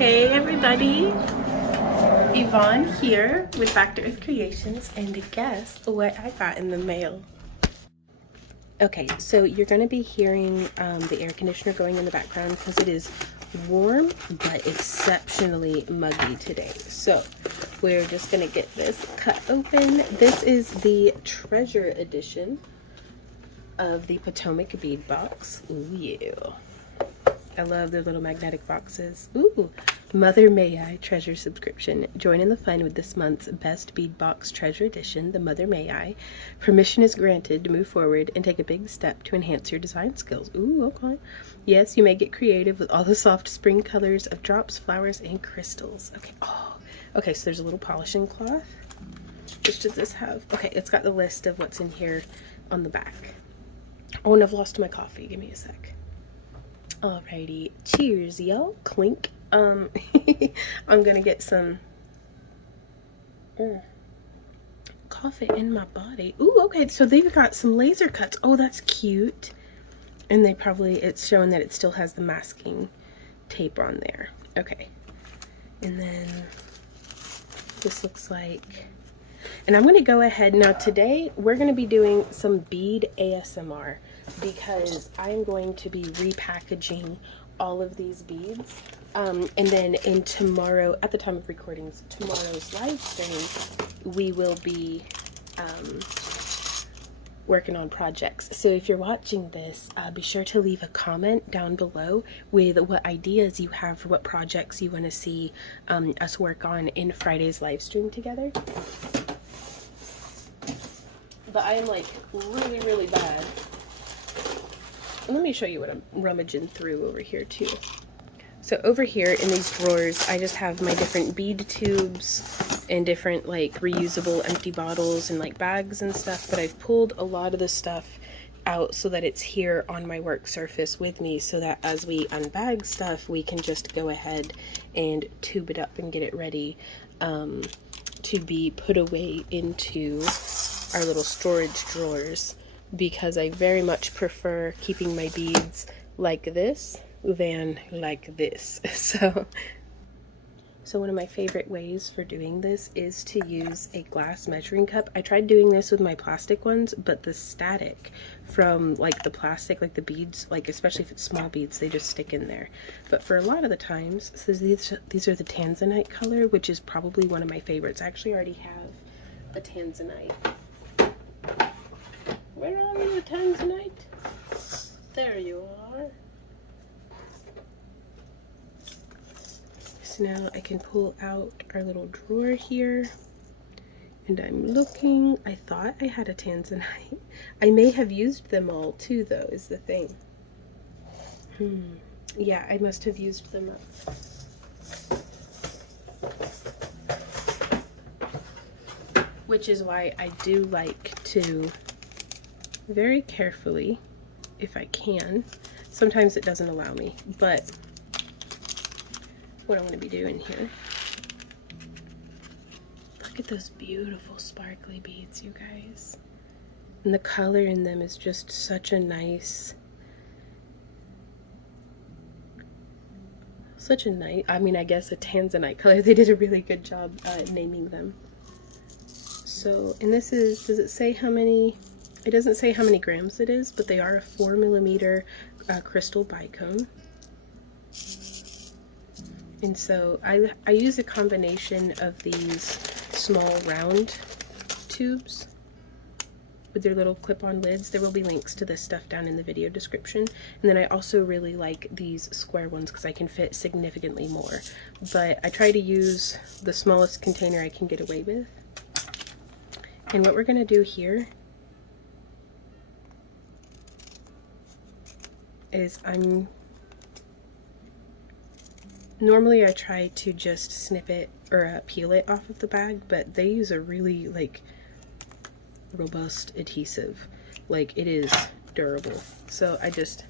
Hey everybody, Yvonne here with Back to Earth Creations, and guess what I got in the mail. Okay, so you're going to be hearing the air conditioner going in the background because it is warm but exceptionally muggy today. So we're just going to get this cut open. This is the treasure edition of the Potomac Bead Box. Ooh, yeah. I love their little magnetic boxes. Ooh, Mother May I treasure subscription. Join in the fun with this month's best bead box treasure edition, the Mother May I. Permission is granted to move forward and take a big step to enhance your design skills. Ooh, okay. Yes, you may get creative with all the soft spring colors of drops, flowers, and crystals. Okay. Oh, okay. So there's a little polishing cloth. Which does this have? Okay, it's got the list of what's in here on the back. Oh, and I've lost my coffee. Give me a sec. Alrighty, cheers, y'all. Clink. I'm gonna get some coffee in my body. Ooh, okay, so they've got some laser cuts. Oh, that's cute. And they probably, it's showing that it still has the masking tape on there. Okay. And then this looks like, and I'm gonna go ahead now. Today we're gonna be doing some bead ASMR because I'm going to be repackaging all of these beads, and then in tomorrow, at the time of recordings, tomorrow's live stream, we will be working on projects. So if you're watching this, be sure to leave a comment down below with what ideas you have for what projects you want to see us work on in Friday's live stream together. But I am like really bad. Let me show you what I'm rummaging through over here too. So over here in these drawers, I just have my different bead tubes and different like reusable empty bottles and like bags and stuff. But I've pulled a lot of the stuff out so that it's here on my work surface with me, so that as we unbag stuff, we can just go ahead and tube it up and get it ready to be put away into our little storage drawers, because I very much prefer keeping my beads like this than like this. So one of my favorite ways for doing this is to use a glass measuring cup. I tried doing this with my plastic ones, but the static from like the plastic, like the beads, like especially if it's small beads, they just stick in there. But for a lot of the times, so these are the Tanzanite color, which is probably one of my favorites. I actually already have a Tanzanite. Where are you, Tanzanite? There you are. So now I can pull out our little drawer here. And I'm looking. I thought I had a Tanzanite. I may have used them all too, though, is the thing. Yeah, I must have used them up. Which is why I do like to very carefully, if I can. Sometimes it doesn't allow me, but what I'm going to be doing here. Look at those beautiful sparkly beads, you guys. And the color in them is just such a nice, I mean, I guess a Tanzanite color. They did a really good job naming them. So, and this is, does it say how many? It doesn't say how many grams it is, but they are a 4mm crystal bicone. And so I use a combination of these small round tubes with their little clip-on lids. There will be links to this stuff down in the video description. And then I also really like these square ones because I can fit significantly more. But I try to use the smallest container I can get away with. And what we're going to do here is normally I try to just snip it or peel it off of the bag, but they use a really like robust adhesive. Like, it is durable. So I just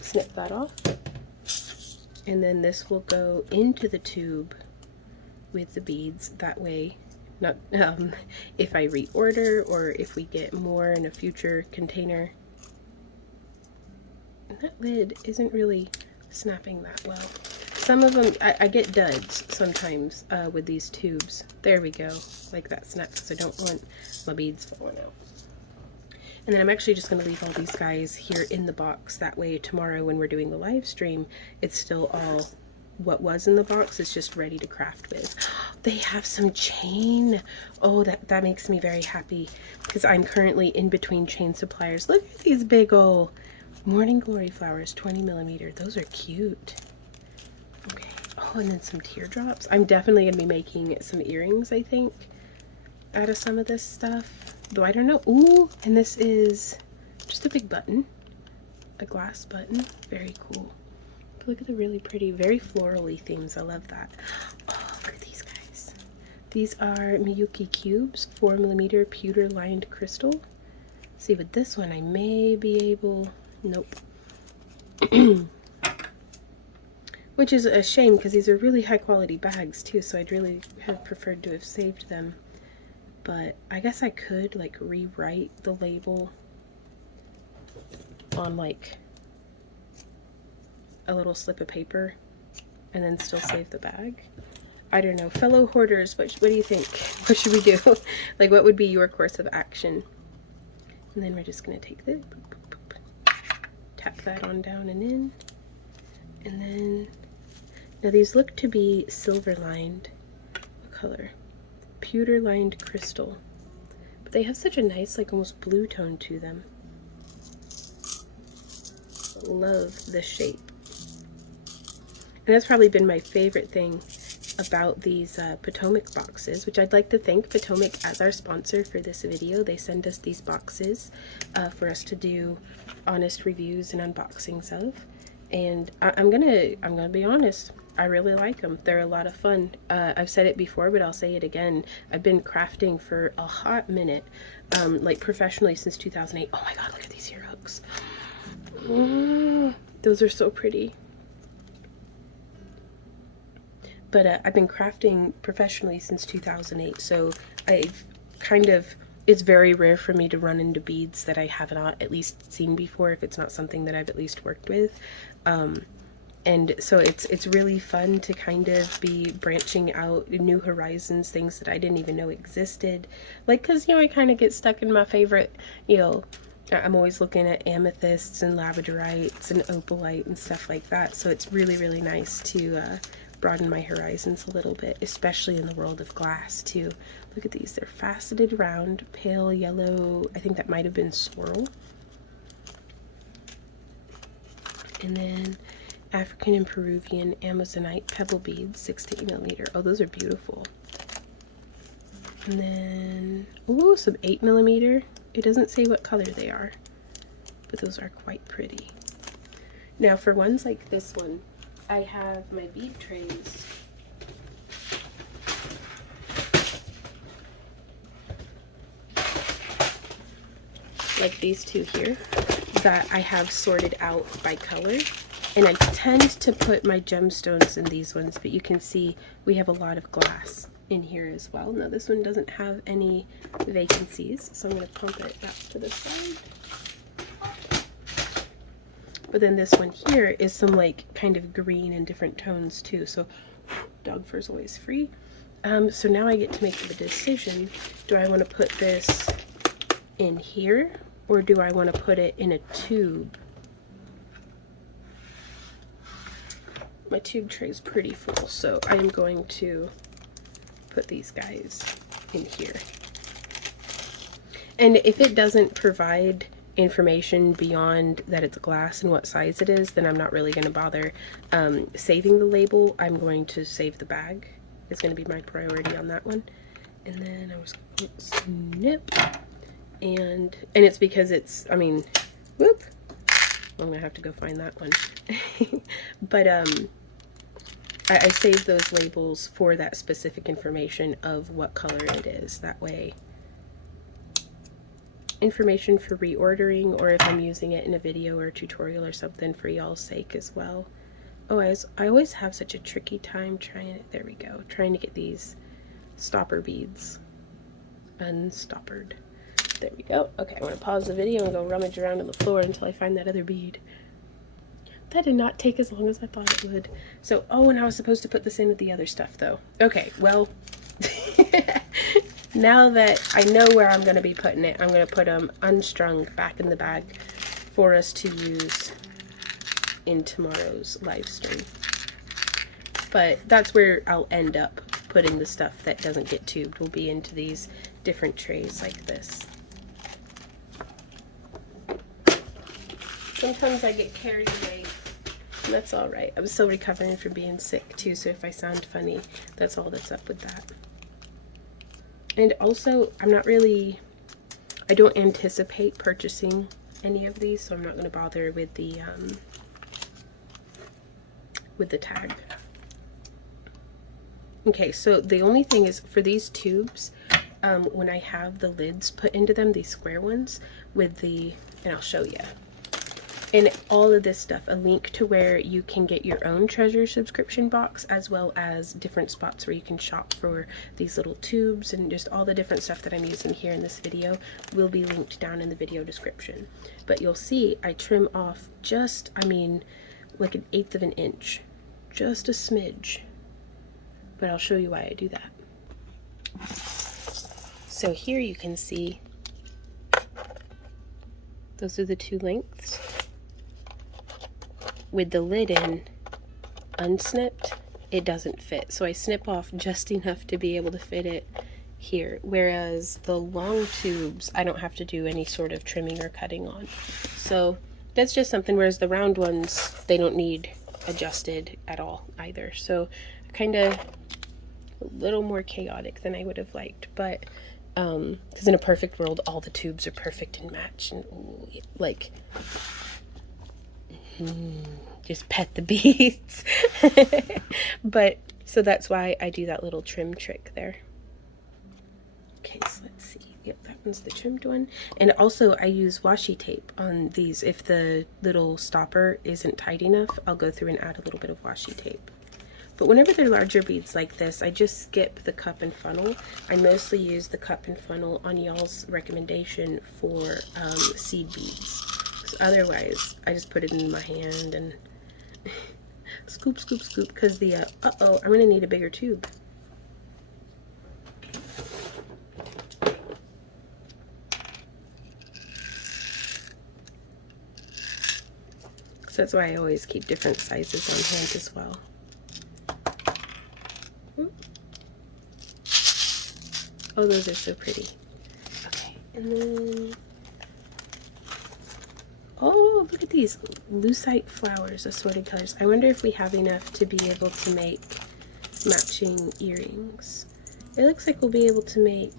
snip that off, and then this will go into the tube with the beads. That way, not if I reorder or if we get more in a future container. And that lid isn't really snapping that well. some of them, I get duds sometimes with these tubes. There we go. Like that snap, because I don't want my beads falling out. And then I'm actually just going to leave all these guys here in the box. That way tomorrow when we're doing the live stream, it's still all what was in the box. It's just ready to craft with. They have some chain. Oh, that makes me very happy, because I'm currently in between chain suppliers. Look at these big old Morning Glory flowers, 20mm. Those are cute. Okay. Oh, and then some teardrops. I'm definitely going to be making some earrings, I think, out of some of this stuff. Though I don't know. Ooh, and this is just a big button. A glass button. Very cool. But look at the really pretty, very florally themes. I love that. Oh, look at these guys. These are Miyuki cubes, 4mm pewter lined crystal. Let's see, with this one I may be able... Nope. Which is a shame, because these are really high quality bags too, so I'd really have preferred to have saved them. But I guess I could like rewrite the label on like a little slip of paper and then still save the bag. I don't know. Fellow hoarders, what do you think? What should we do? Like, what would be your course of action? And then we're just going to take this, tap that on down and in. And then, now these look to be silver lined. What color? Pewter lined crystal. But they have such a nice, like almost blue tone to them. Love the shape. And that's probably been my favorite thing about these Potomac boxes, which I'd like to thank Potomac as our sponsor for this video. They send us these boxes for us to do honest reviews and unboxings of. And I'm gonna be honest, I really like them. They're a lot of fun. I've said it before, but I'll say it again. I've been crafting for a hot minute, like professionally since 2008. Oh my god, look at these ear hooks. Those are so pretty. But I've been crafting professionally since 2008, so I've kind of, it's very rare for me to run into beads that I have not at least seen before, if it's not something that I've at least worked with. And so it's really fun to kind of be branching out new horizons, things that I didn't even know existed. Like, because, you know, I kind of get stuck in my favorite, you know, I'm always looking at amethysts and labradorites and opalite and stuff like that. So it's really, really nice to broaden my horizons a little bit, especially in the world of glass too. Look at these. They're faceted round, pale yellow. I think that might have been swirl. And then African and Peruvian Amazonite pebble beads, 6 to 8mm. Oh, those are beautiful. And then, oh, some 8mm. It doesn't say what color they are, but those are quite pretty. Now for ones like this one, I have my bead trays. Like these two here, that I have sorted out by color. And I tend to put my gemstones in these ones, but you can see we have a lot of glass in here as well. Now this one doesn't have any vacancies, so I'm going to pump it back to the side. But then this one here is some like kind of green and different tones too, so dog fur is always free. So now I get to make the decision, do I want to put this in here, or do I want to put it in a tube? My tube tray is pretty full, so I am going to put these guys in here. And if it doesn't provide information beyond that it's glass and what size it is, then I'm not really going to bother saving the label. I'm going to save the bag. It's going to be my priority on that one. And then I was going to snip, and it's because it's, I mean, whoop, I'm going to have to go find that one. But I save those labels for that specific information of what color it is. That way, information for reordering, or if I'm using it in a video or a tutorial or something for y'all's sake as well. Oh, I always have such a tricky time trying, there we go, trying to get these stopper beads unstoppered. There we go. Okay, I want to pause the video and go rummage around on the floor until I find that other bead. That did not take as long as I thought it would. So, oh, and I was supposed to put this in with the other stuff though. Okay, well, now that I know where I'm going to be putting it, I'm going to put them unstrung back in the bag for us to use in tomorrow's live stream. But that's where I'll end up putting the stuff that doesn't get tubed. Will be into these different trays like this. Sometimes I get carried away. And that's all right. I'm still recovering from being sick too, so if I sound funny, that's all that's up with that. And also, I don't anticipate purchasing any of these, so I'm not going to bother with the tag. Okay, so the only thing is for these tubes, when I have the lids put into them, these square ones, and I'll show you. And all of this stuff, a link to where you can get your own treasure subscription box, as well as different spots where you can shop for these little tubes and just all the different stuff that I'm using here in this video will be linked down in the video description. But you'll see I trim off just, like 1/8 of an inch, just a smidge. But I'll show you why I do that. So here you can see those are the two lengths. With the lid in unsnipped, it doesn't fit. So I snip off just enough to be able to fit it here. Whereas the long tubes, I don't have to do any sort of trimming or cutting on. So that's just something, whereas the round ones, they don't need adjusted at all either. So kind of a little more chaotic than I would have liked. But, because in a perfect world, all the tubes are perfect and match. And just pet the beads. But so that's why I do that little trim trick there. Okay, so let's see. Yep, that one's the trimmed one. And also I use washi tape on these. If the little stopper isn't tight enough, I'll go through and add a little bit of washi tape. But whenever they're larger beads like this, I just skip the cup and funnel. I mostly use the cup and funnel on y'all's recommendation for seed beads. Otherwise, I just put it in my hand and scoop, scoop, scoop, because the, uh-oh, I'm going to need a bigger tube. So that's why I always keep different sizes on hand as well. Oh, those are so pretty. Okay, and then... oh, look at these lucite flowers, assorted colors. I wonder if we have enough to be able to make matching earrings. It looks like we'll be able to make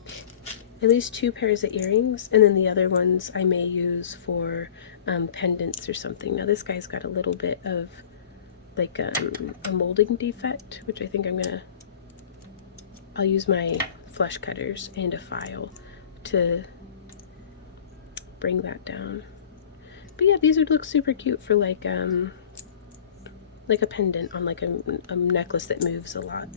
at least 2 pairs of earrings, and then the other ones I may use for pendants or something. Now this guy's got a little bit of like a molding defect, which I think I'll use my flush cutters and a file to bring that down. But yeah, these would look super cute for like a pendant on like a necklace that moves a lot.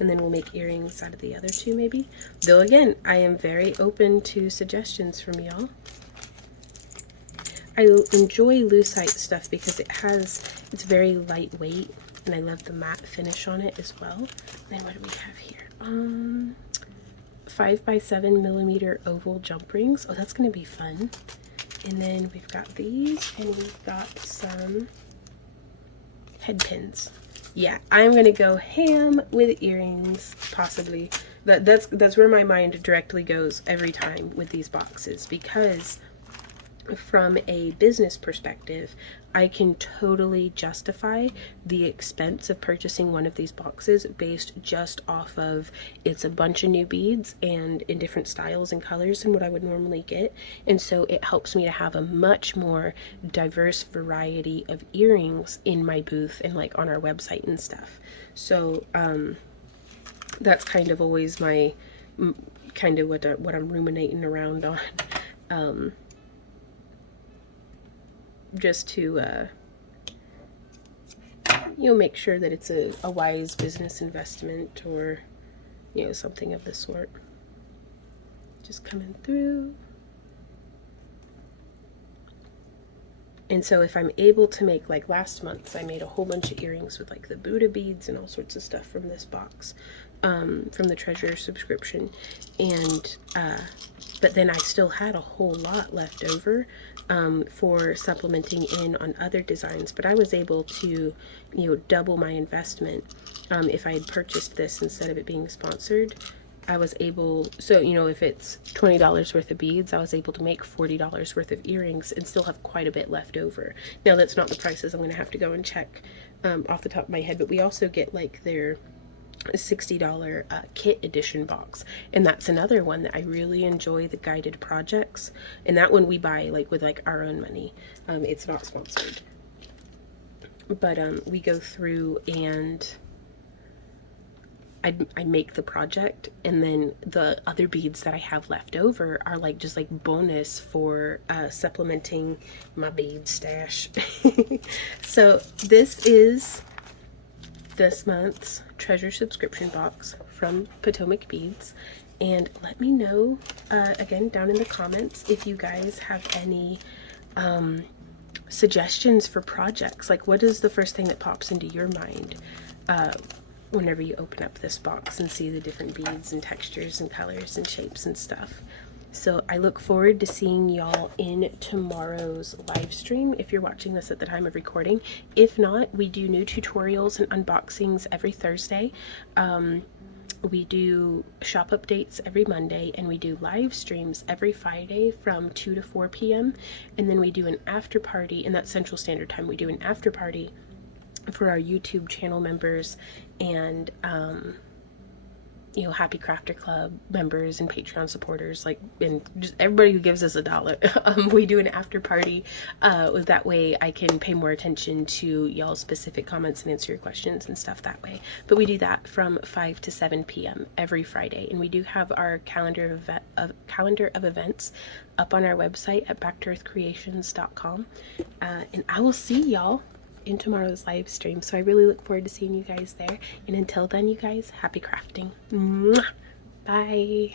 And then we'll make earrings out of the other 2 maybe. Though again, I am very open to suggestions from y'all. I enjoy lucite stuff because it's very lightweight, and I love the matte finish on it as well. Then what do we have here? 5x7mm oval jump rings. Oh, that's gonna be fun. And then we've got these, and we've got some head pins. Yeah, I'm gonna go ham with earrings, possibly. That's where my mind directly goes every time with these boxes, because from a business perspective, I can totally justify the expense of purchasing one of these boxes based just off of it's a bunch of new beads and in different styles and colors than what I would normally get. And so it helps me to have a much more diverse variety of earrings in my booth and like on our website and stuff. So that's kind of always my kind of what I'm ruminating around on. Just to make sure that it's a wise business investment, or something of the sort. Just coming through. And so if I'm able to make, like last month, I made a whole bunch of earrings with like the Buddha beads and all sorts of stuff from this box, from the treasure subscription. And, but then I still had a whole lot left over, for supplementing in on other designs. But I was able to, you know, double my investment, if I had purchased this instead of it being sponsored. I was able, so, you know, if it's $20 worth of beads, I was able to make $40 worth of earrings and still have quite a bit left over. Now, that's not the prices. I'm going to have to go and check off the top of my head, but we also get like their $60 kit edition box, and that's another one that I really enjoy, the guided projects, and that one we buy like with like our own money. It's not sponsored, but we go through and I make the project, and then the other beads that I have left over are like just like bonus for supplementing my bead stash. So this is this month's treasure subscription box from Potomac Beads, and let me know again down in the comments if you guys have any suggestions for projects. Like, what is the first thing that pops into your mind whenever you open up this box and see the different beads and textures and colors and shapes and stuff? So I look forward to seeing y'all in tomorrow's live stream if you're watching this at the time of recording. If not, we do new tutorials and unboxings every Thursday. We do shop updates every Monday, and we do live streams every Friday from 2 to 4 p.m. And then we do an after party, and that's Central Standard Time. We do an after party for our YouTube channel members and you know, Happy Crafter Club members and Patreon supporters, like, and just everybody who gives us $1. We do an after party. That way I can pay more attention to y'all's specific comments and answer your questions and stuff that way. But we do that from 5 to 7 p.m. every Friday, and we do have our calendar of events up on our website at backtoearthcreations.com. And I will see y'all in tomorrow's live stream. So I really look forward to seeing you guys there. And until then, you guys, happy crafting. Mwah! Bye.